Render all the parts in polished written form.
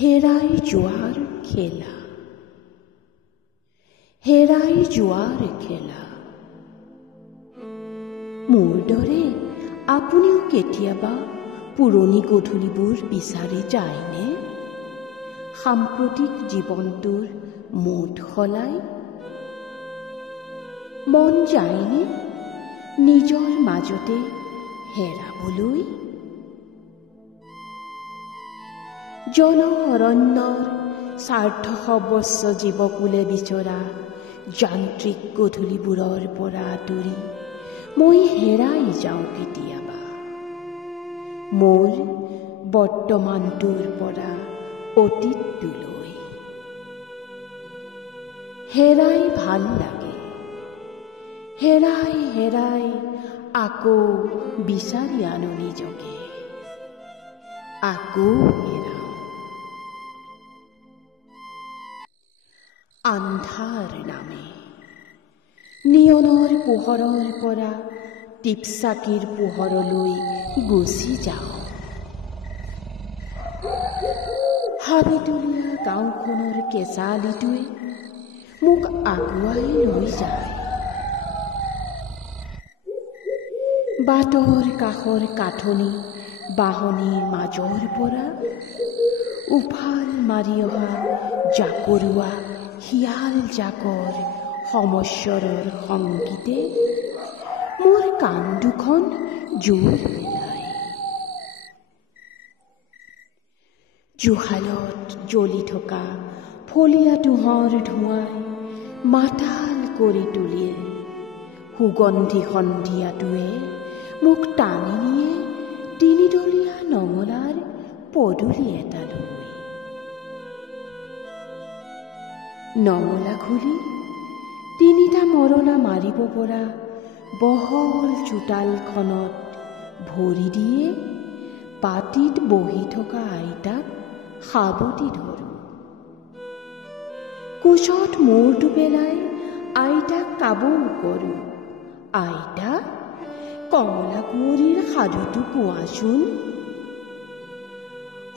হেৰাই যোৱাৰ খেলা, হেৰাই যোৱাৰ খেলা। মোৰ দৰে আপুনিও কেতিয়াবা পুৰণি গধূলিবোৰ বিচাৰি যায়নে? সাম্প্ৰতিক জীৱনটোৰ মোড সলাই মন যায়নে নিজৰ মাজতে হেৰাবলৈ? জন অৰণ্যৰ স্বাৰ্থসৰ্বস্ব জীৱকুলে বিচৰা যান্ত্ৰিক গধূলিবোৰৰ পৰা আঁতৰি মই হেৰাই যাওঁ কেতিয়াবা মোৰ বৰ্তমানটোৰ পৰা অতীতটোলৈ। হেৰাই ভাল লাগে, হেৰাই হেৰাই আকৌ বিচাৰি আনো নিজকে, আকৌ হেৰাওঁ। আন্ধাৰ নামে নিয়নৰ পোহৰৰ পৰা টিপচাকিৰ পোহৰলৈ গুচি যাওঁ। হাবিতলীয়া গাঁওখনৰ কেঁচা আলিটোৱে মোক আগুৱাই লৈ যায়। বাটৰ কাষৰ কাঠনি বাহনিৰ মাজৰ পৰা উফাল মাৰি অহা জাকৰুৱা শিয়াল জাকৰ সমস্বৰৰ সংগীতে মোৰ কাণ দুখন জোৰ পেলায়। জুহালত জ্বলি থকা ফলীয়া তুঁহৰ ধোঁৱাই মাতাল কৰি তুলিল। সুগন্ধি সন্ধিয়াটোৱে মোক টানি নিয়ে তিনিডলীয়া নঙলাৰ পদূলি এটালৈ। নঙলা খুলি তিনিটা মৰণা মাৰিব পৰা বহল চোতালখনত ভৰি দিয়ে পাটিত বহি থকা আইতাক সাবটি ধৰোঁ। কোচত মূৰটো পেলাই আইতাক কাবৌ কৰোঁ, আইতা কমলা কুঁৱৰীৰ সাধুটো কোৱাচোন।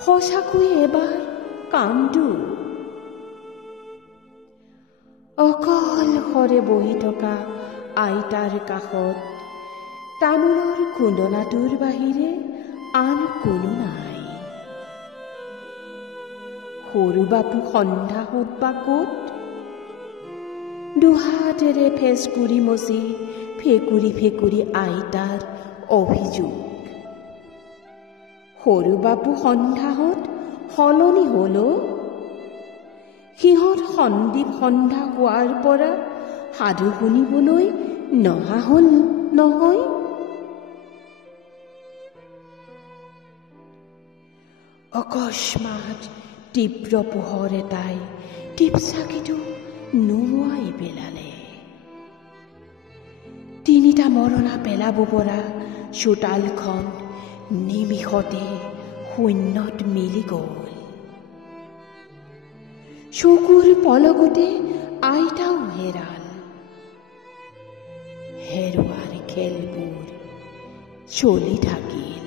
সঁচাকৈ এবাৰ কান্দো। অকলশৰে বহি থকা আইতাৰ কাষত তামোলৰ খুন্দনাটোৰ বাহিৰে আন কোনো নাই। সৰু বাপু সন্ধ্যাহঁত বা ক'ত? দুহাতেৰে ফেচকুৰি মচি ফেকুৰি ফেকুৰি আইতাৰ অভিযোগ। সৰু বাপু সন্ধ্যাহঁত সলনি হ'ল। সিহঁত সন্দীপ সন্ধ্যা হোৱাৰ পৰা সাধু শুনিবলৈ নহা হ'ল নহয়। অকস্মাৎ তীব্ৰ পোহৰ এটাই টিপচাকিটো নুমুৱাই পেলালে। তিনিটা মৰণা পেলাব পৰা চোতালখন নিমিষতে শূন্যত মিলি গ'ল। চকুৰ পলকতে আইতাও হেৰাল। হেৰুৱাৰ খেলবোৰ চলি থাকিল।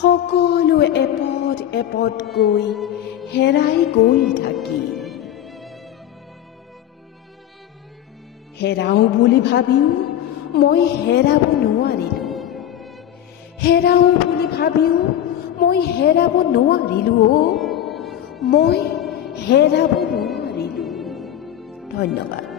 সকলো এপদ এপদকৈ হেৰাই গৈ থাকিল। হেৰাওঁ বুলি ভাবিও মই হেৰাব নোৱাৰিলোঁ। হেৰাওঁ বুলি ভাবিও মই হেৰাব নোৱাৰিলোঁ। মই হেৰাব নোৱাৰিলোঁ। ধন্যবাদ।